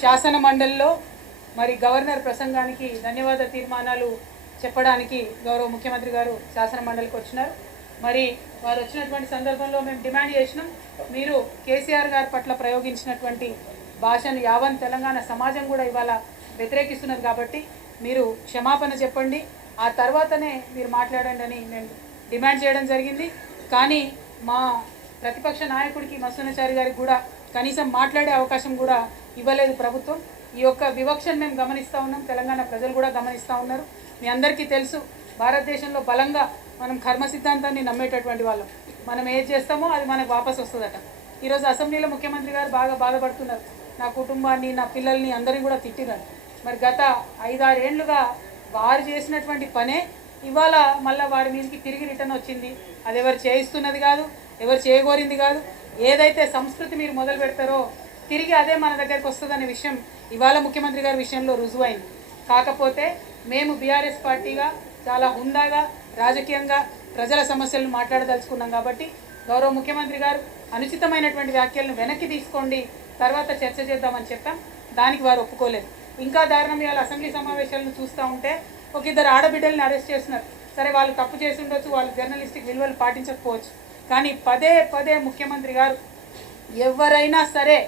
శాసన మండలిలో మరి గవర్నర్ ప్రసంగానికి ధన్యవాద తీర్మానాలు చెప్పడానికి గౌరవ ముఖ్యమంత్రి గారు శాసన మండలికి వచ్చినారు. మరి వారు వచ్చినటువంటి సందర్భంలో మేము డిమాండ్ చేసినాం, మీరు కేసీఆర్ గారి పట్ల ప్రయోగించినటువంటి భాషను యావన్ తెలంగాణ సమాజం కూడా ఇవాళ వ్యతిరేకిస్తున్నది కాబట్టి మీరు క్షమాపణ చెప్పండి, ఆ తర్వాతనే మీరు మాట్లాడండి అని మేము డిమాండ్ చేయడం జరిగింది. కానీ మా ప్రతిపక్ష నాయకుడికి మస్తునాచారి గారికి కూడా కనీసం మాట్లాడే అవకాశం కూడా ఇవ్వలేదు ప్రభుత్వం. ఈ యొక్క వివక్షను మేము గమనిస్తూ ఉన్నాం, తెలంగాణ ప్రజలు కూడా గమనిస్తూ ఉన్నారు. మీ అందరికీ తెలుసు, భారతదేశంలో బలంగా మనం కర్మ సిద్ధాంతాన్ని నమ్మేటటువంటి వాళ్ళం. మనం ఏది చేస్తామో అది మనకు వాపసు వస్తుందట. ఈరోజు అసెంబ్లీలో ముఖ్యమంత్రి గారు బాగా బాధపడుతున్నారు, నా కుటుంబాన్ని నా పిల్లల్ని అందరినీ కూడా తిట్టినారు. మరి గత 5-6 ఏళ్లుగా వారు చేసినటువంటి పనే ఇవాళ మళ్ళీ వారి మీదకి తిరిగి రిటర్న్ వచ్చింది. అది ఎవరు చేయిస్తున్నది కాదు, ఎవరు చేయగోరింది కాదు. ఏదైతే సంస్కృతి మీరు మొదలు పెడతారో తిరిగి అదే మన దగ్గరకు వస్తుందనే విషయం ఇవాళ ముఖ్యమంత్రి గారి విషయంలో రుజువైంది. కాకపోతే మేము బీఆర్ఎస్ పార్టీగా చాలా హుందాగా రాజకీయంగా ప్రజల సమస్యలను మాట్లాడదలుచుకున్నాం కాబట్టి గౌరవ ముఖ్యమంత్రి గారు అనుచితమైనటువంటి వ్యాఖ్యలను వెనక్కి తీసుకోండి, తర్వాత చర్చ చేద్దామని చెప్పాం. దానికి వారు ఒప్పుకోలేదు. ఇంకా దారుణం, ఇవాళ అసెంబ్లీ సమావేశాలను చూస్తూ ఉంటే ఒక 2 ఆడబిడ్డల్ని అరెస్ట్ చేస్తున్నారు. సరే, వాళ్ళు తప్పు చేసి ఉండొచ్చు, వాళ్ళు జర్నలిస్టిక్ విలువలు పాటించకపోవచ్చు. కానీ పదే పదే ముఖ్యమంత్రి గారు ఎవరైనా సరే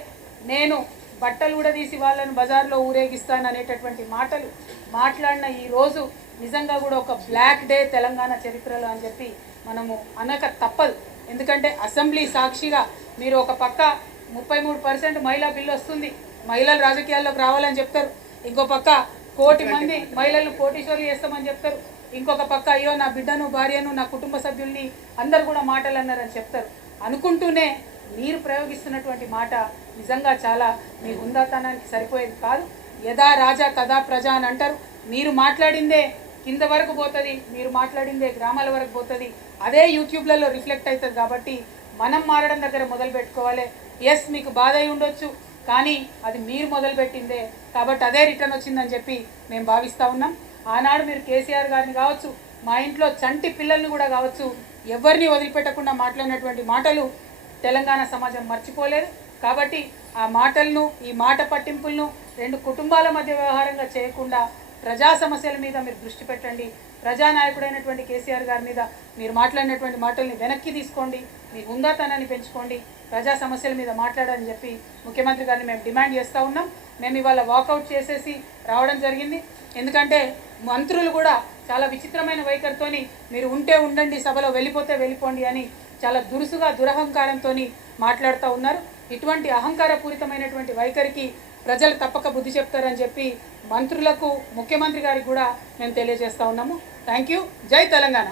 నేను బట్టలు కూడా తీసి వాళ్ళను బజార్లో ఊరేగిస్తాను అనేటటువంటి మాటలు మాట్లాడిన ఈ రోజు నిజంగా కూడా ఒక బ్లాక్ డే తెలంగాణ చరిత్రలో అని చెప్పి మనము అనక తప్పదు. ఎందుకంటే అసెంబ్లీ సాక్షిగా మీరు ఒక పక్క 33% మహిళా బిల్లు వస్తుంది, మహిళలు రాజకీయాల్లోకి రావాలని చెప్తారు, ఇంకో పక్క 1 కోటి మంది మహిళలు కోటీశ్వర్లు చేస్తామని చెప్తారు, ఇంకొక పక్క అయ్యో నా బిడ్డను భార్యను నా కుటుంబ సభ్యుల్ని అందరు కూడా మాటలు అన్నారని చెప్తారు. అనుకుంటూనే మీరు ప్రయోగిస్తున్నటువంటి మాట నిజంగా చాలా మీ హుందాతనానికి సరిపోయేది కాదు. యదా రాజా తదా ప్రజ అని అంటారు. మీరు మాట్లాడిందే కింద వరకు పోతుంది, మీరు మాట్లాడిందే గ్రామాల వరకు పోతుంది, అదే యూట్యూబ్లలో రిఫ్లెక్ట్ అవుతుంది. కాబట్టి మనం మారడం దగ్గర మొదలు పెట్టుకోవాలి. ఎస్, మీకు బాధ అయి ఉండొచ్చు, కానీ అది మీరు మొదలుపెట్టిందే కాబట్టి అదే రిటర్న్ వచ్చిందని చెప్పి మేము భావిస్తూ ఉన్నాం. ఆనాడు మీరు కేసీఆర్ గారిని కావచ్చు, మా ఇంట్లో చంటి పిల్లల్ని కూడా కావచ్చు, ఎవరిని వదిలిపెట్టకుండా మాట్లాడినటువంటి మాటలు తెలంగాణ సమాజం మర్చిపోలేదు. కాబట్టి ఆ మాటలను, ఈ మాట పట్టింపులను 2 కుటుంబాల మధ్య వ్యవహారంగా చేయకుండా ప్రజా సమస్యల మీద మీరు దృష్టి పెట్టండి. ప్రజానాయకుడైనటువంటి కేసీఆర్ గారి మీద మీరు మాట్లాడినటువంటి మాటల్ని వెనక్కి తీసుకోండి, మీ హుందాతనాన్ని పెంచుకోండి, ప్రజా సమస్యల మీద మాట్లాడాలని చెప్పి ముఖ్యమంత్రి గారిని మేము డిమాండ్ చేస్తూ ఉన్నాం. మేము ఇవాళ వాకౌట్ చేసేసి రావడం జరిగింది. ఎందుకంటే మంత్రులు కూడా చాలా విచిత్రమైన వైఖరితోని మీరు ఉంటే ఉండండి, సభలో వెళ్ళిపోతే వెళ్ళిపోండి అని చాలా దురుసుగా దురహంకారంతో మాట్లాడుతూ ఉన్నారు. ఇటువంటి అహంకారపూరితమైనటువంటి వైఖరికి ప్రజలు తప్పక బుద్ధి చెప్తారని చెప్పి మంత్రులకు, ముఖ్యమంత్రి గారికి కూడా మేము తెలియజేస్తూ ఉన్నాము. Thank you. జై తెలంగాణ.